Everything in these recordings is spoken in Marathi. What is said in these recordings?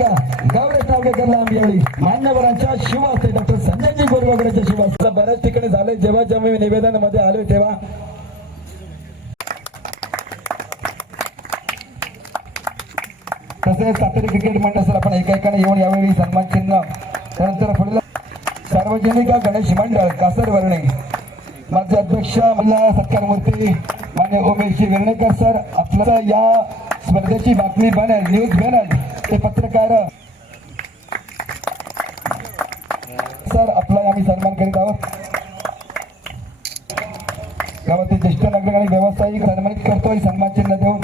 का गावरे तावडेकरला आम्ही यावेळी मान्यवरांच्या शिवासे डॉक्टर संजयजी गोरवागड्याच्या शिवासे बऱ्याच ठिकाणी झाले जेव्हा मी निवेदनामध्ये आलोय तेव्हा तसेच सातारी क्रिकेट मंडळ सर आपण एकाएकाने येऊन यावेळी सन्मान चिन्ह त्यानंतर पुढील सार्वजनिक गणेश मंडळ कासरवर्णे माझे अध्यक्ष महिला सत्कार मूर्ती मान्य उमेशजी वेर्णेकर सर आपल्याला या स्पर्धेची बातमी बनेल न्यूज बनेल ते पत्रकार सर आपला आम्ही सन्मान करीत आहोत गावातील ज्येष्ठ नागरिक आणि व्यावसायिक सन्मानित करतोय सन्मान चिन्ह देऊन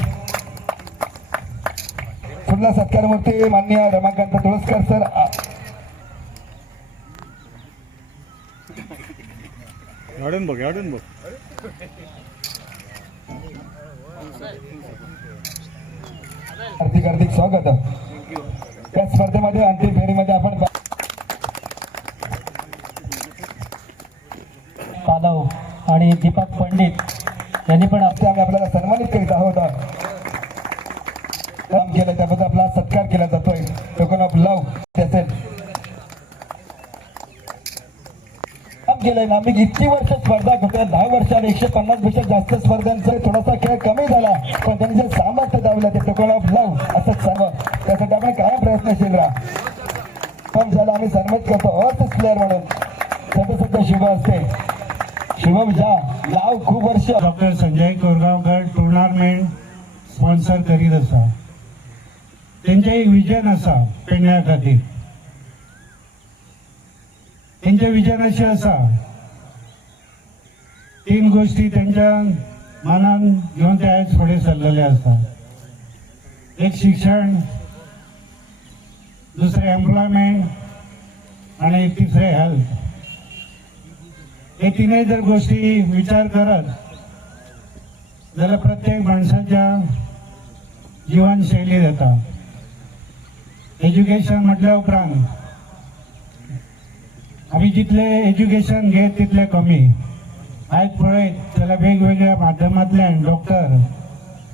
पुढला सत्कार मूर्ती माननीय रमाकांत तुळसकर सर हार्दिक स्वागत या स्पर्धेमध्ये अंतिम फेरीमध्ये आपण पालव आणि दीपक पंडित यांनी पण आम्ही आपल्याला सन्मानित करीत आहोत काम केलं त्याबद्दल आपला सत्कार केला जातोय टोकन ऑफ लव त्याचे काम केलंय ना आम्ही इतकी वर्ष स्पर्धा करतोय 10 वर्षांनी 150 पेक्षा जास्त स्पर्धांचा थोडासा खेळ कमी झाला पण त्यांनी जे सामर्थ्य दावलं ते टोकन ऑफ लव असं सांग त्यासाठी आपण काय प्रयत्नशील राहा पण ज्याला आम्ही सन्मानित करतो अर्थच प्लेअर म्हणून सध्या शुभ असते शुभम झा लाव खूप वर्ष doctor Sanjay Korgaonkar tournament sponsor करीत असा त्यांचे एक विजन असा पेडण्या खातीर त्यांचे विजन असे असा 3 गोष्टी त्यांच्या मनान घेऊन ते आज पुढे चाललेले असतात एक शिक्षण दुसरे एम्प्लॉयमेंट आणि तिसरे हेल्थ हे तीनही जर गोष्टी विचार करत जाल्यार प्रत्येक माणसाच्या जीवनशैली जाता एज्युकेशन म्हटल्या उपरांत आम्ही जितले एज्युकेशन घेत तितले कमी आज पळयत जाल्यार वेगवेगळ्या माध्यमांतल्यान डॉक्टर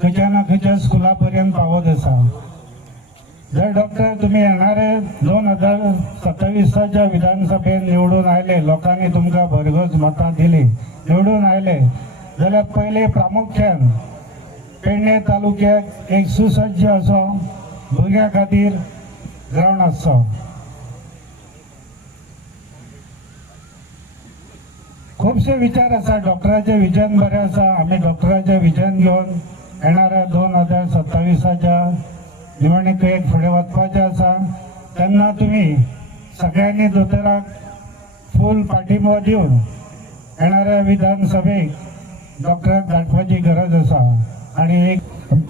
खंयच्या ना खंयच्या स्कुला पर्यंत पावत आसा जर डॉक्टर तुम्ही येणारे 2027च्या विधानसभेत निवडून आयले लोकांनी तुमकां भरघोस मतां दिली निवडून आयले जाल्यार पहिले प्रामुख्यान पेडणे तालुक्यात एक सुसज्ज असो भुरग्यां खातीर ग्राउंड आसचो खूपशे विचार आसा डॉक्टराचे विजन बरें आसा आमी डॉक्टराचे विजन घेवन येणाऱ्या 2027च्या निवडणुकेक फुडें वचपाचें आसा तेन्ना तुमी सगळ्यांनी दोतोराक फूल पाठिंबो दिवन येणाऱ्या विधानसभेक डॉक्टराक धाडपाची गरज आसा आणि एक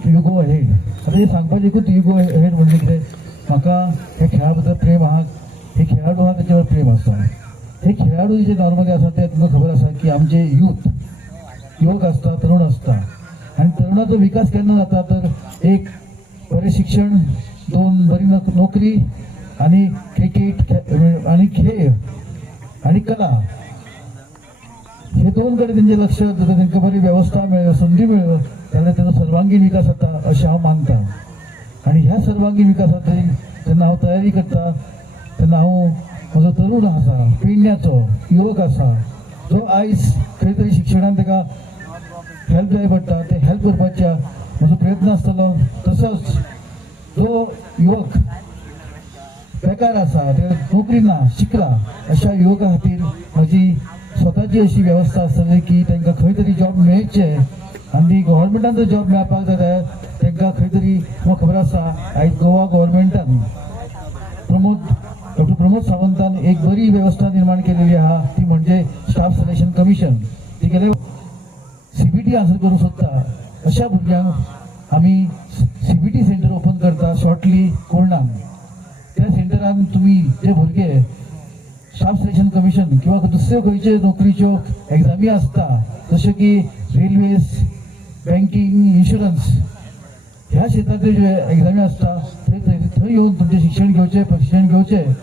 यू गो अहेड आता हे सांगपाचें यू गो अहेड म्हणजे कितें म्हाका हे खेळा बद्दल प्रेम आहा हे खेळाडू आहा तेच्यावर प्रेम आसा हे खेळाडू जे नॉर्मली आसा ते तुमकां खबर आसा की आमचे युवक आसता तरुण आसता आनी तरुणाचो विकास केन्ना जाता तर एक बरें शिक्षण 2 बरी नोकरी आणि क्रिकेट आणि खेळ आणि कला हे 2 कडे त्यांचे लक्ष तांकां बरी वेवस्था मेळ्ळी संधी मेळ्ळ्यो जाल्यार तेजो सर्वांगीण विकास जाता अशें हांव मानतां आणि ह्या सर्वांगीण विकासाची जेन्ना हांव तयारी करता तेन्ना हांव म्हजो तरुण आसा पेडण्याचो युवक आसा जो आयज खंय तरी शिक्षणांत ताका हेल्प जाय पडटा ते हेल्प करपाच्या म्हजो प्रयत्न आसतलो तसोच जो युवक बेकार आसा ते नोकरी ना शिकला अशा युवका खातीर म्हजी स्वताची अशी वेवस्था आसतली की तांकां खंय तरी जॉब मेळचे आनी गव्हर्मेंटाचो जॉब मेळपाक जाय तांकां खंय तरी म्हाका खबर आसा आयज गोवा गव्हर्मेंटान डॉक्टर प्रमोद सावंतान एक बरी वेवस्था निर्माण केलेली आहा ती म्हणजे स्टाफ सिलेक्शन कमिशन ती गेले CBT आन्सर करूंक सोदता अशा भुरग्यांक आमी CBT सेंटर ओपन करता शॉर्टली कोर्णान त्या सेंटरान तुमी जे भुरगे स्टाफ सिलेक्शन कमिशन किंवा दुसऱ्यो खंयच्यो नोकरीच्यो एग्जामी आसता जशे की रेल्वेज बँकिंग इन्शुरन्स ह्या क्षेत्रांतल्यो ज्यो एग्जामी आसता थंय येवन तुमचें शिक्षण घेवचें प्रशिक्षण घेवचें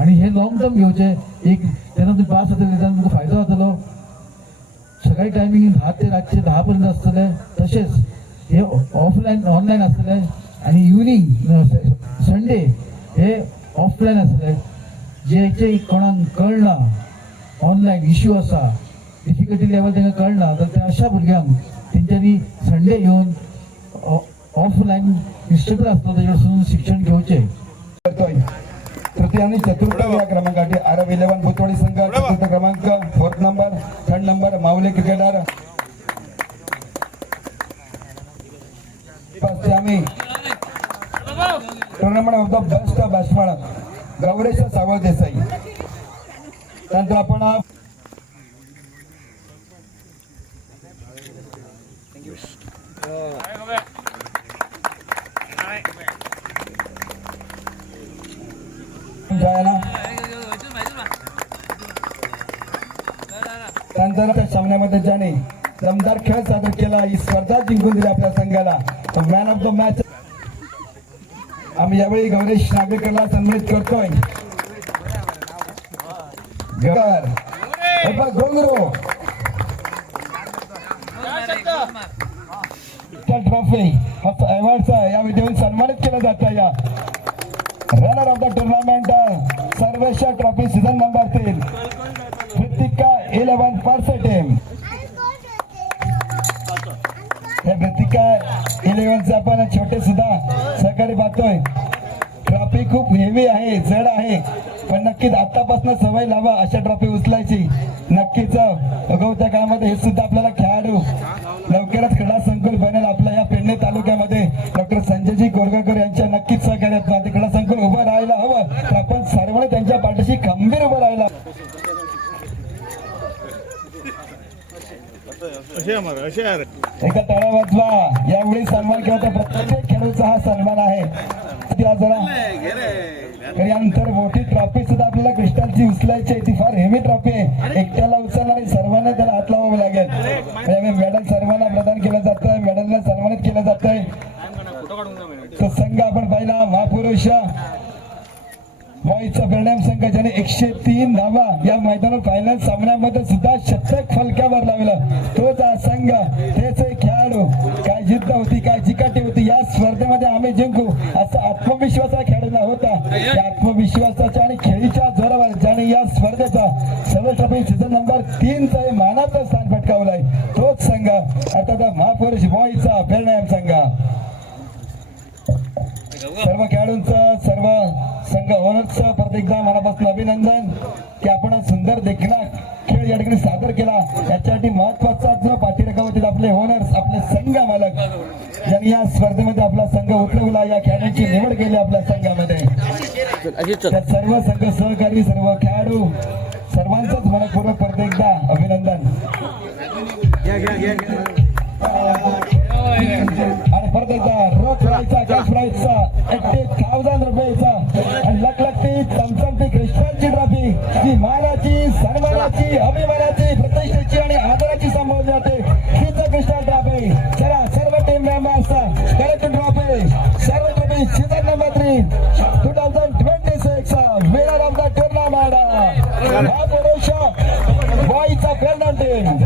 आनी हे लॉंग टर्म घेवचें एक जेन्ना तुमी पास जातले तेन्ना तुमकां फायदो जातलो सकाळी टायमींग 10 ते रातचे 10 पर्यंत आसतलें तशेंच हे ऑफलायन ऑनलायन आसतलें आनी इवनिंग संडे हे हे ऑफलायन आसले जे कोणाक कळना ऑनलायन इश्यू आसा डिफिकल्टी लेवल तांकां कळना तर त्या अशा भुरग्यांक तेंच्यांनी संडे येवन ऑफलायन इन्स्ट्रक्टर आसलो ताचे वचून शिक्षण घेवचें करतोय तृतीय आणि चतुर्थ या क्रमांकाचे RF11 भुतवाडी संघ चतुर्थ क्रमांक 4th नंबर 3rd नंबर माऊली क्रिकेटर आम्ही tournament of the best batsman Gauresh Sawal Desai त्यानंतर आपण त्यानंतर सामन्यामध्ये ज्याने दमदार खेळ सादर केला ही स्पर्धा जिंकून दिली आपल्या संघाला मॅन ऑफ द मॅच आम्ही यावेळी गौरेश नागरिकांना सन्मानित करतोय गोंगरो ट्रॉफी अवॉर्डचा यावेळी देऊन सन्मानित केलं जातं या runner of the tournament Sarveshwar trophy season number 3 Kritika 11 team या कृतिका 11चा आपण छोटे सुद्धा सहकारी पाहतोय ट्रॉफी खूप हेवी आहे जड आहे पण नक्कीच आतापासून सवय लावा अशा ट्रॉफी उचलायची नक्कीच अगवत्या काळामध्ये हे सुद्धा आपल्याला खेळाडू लवकरच क्रीडा संकुल बनेल आपल्या या पेडणे तालुक्यामध्ये डॉक्टर संजयजी कोरगाकर यांच्या नक्कीच सहकार्यात क्रीडा संकुल उभं राहायला हवं तर आपण सर्वांनी त्यांच्या पाठीशी खंबीर उभं राहायला एका तळा वाजवा यावेळी सन्मान केला तर प्रत्येक खेळाडूचा हा सन्मान आहे यानंतर मोठी ट्रॉफी सुद्धा आपल्याला क्रिस्टलची उचलायची आहे ती फार हेवी ट्रॉफी आहे एकट्याला उचलणारी सर्वांना त्याला हात लावावे लागेल मेडल सर्वांना प्रदान केलं जात आहे मेडलला सन्मानित केलं जात आहे तो संघ आपण पाहिला महापुरुष बॉईजचा परिणाम संघ ज्याने 103 धावा या मैदानावर फायनल सामन्यामध्ये सुद्धा शतक फलक्यावर लावलं तोच हा संघ तेच खेळाडू काय जिद्द होती काय जिकाटी होती या स्पर्धेमध्ये आम्ही जिंकू असा आत्मविश्वास खेळाडूला होता त्या आत्मविश्वासाच्या आणि खेळीच्या जोरावर ज्याने या स्पर्धेचा सर्व ट्रॉफी सीझन नंबर 3चा मानाचं स्थान पटकावलंय तोच संघ अर्थात महापुरुष बॉईजचा परिणाम संघ सर्व खेळाडूंचं सर्व संघ ओनर्सचं प्रत्येकदा मनापासून अभिनंदन की आपण सुंदर देखणा खेळ या ठिकाणी सादर केला याच्यासाठी महत्वाचा जो पाठीराखा होतील आपले ओनर्स आपले संघ मालक ज्यांनी या स्पर्धेमध्ये आपला संघ उतरवला या खेळाडूंची निवड केली आपल्या संघामध्ये त्या सर्व संघ सहकारी सर्व खेळाडू सर्वांचंच मनपूर्वक प्रत्येकदा अभिनंदन आणि परत एकदा रोख प्राईजचा कॅश प्राईजचा 80,000 रुपयाचा आणि लखलखती चमचमती क्रिस्टलची ट्रॉफी जी मानाची सन्मानाची अभिमानाची प्रतिष्ठेची आणि आदराची संबोधली जाते हीच क्रिस्टल ट्रॉफी चला सर्व टीम मेंबर्स कलेक्ट ट्रॉफी सर्व trophy season number 3 2026 winner of the tournament महापुरुष बॉईजचा फेर्नांड टीम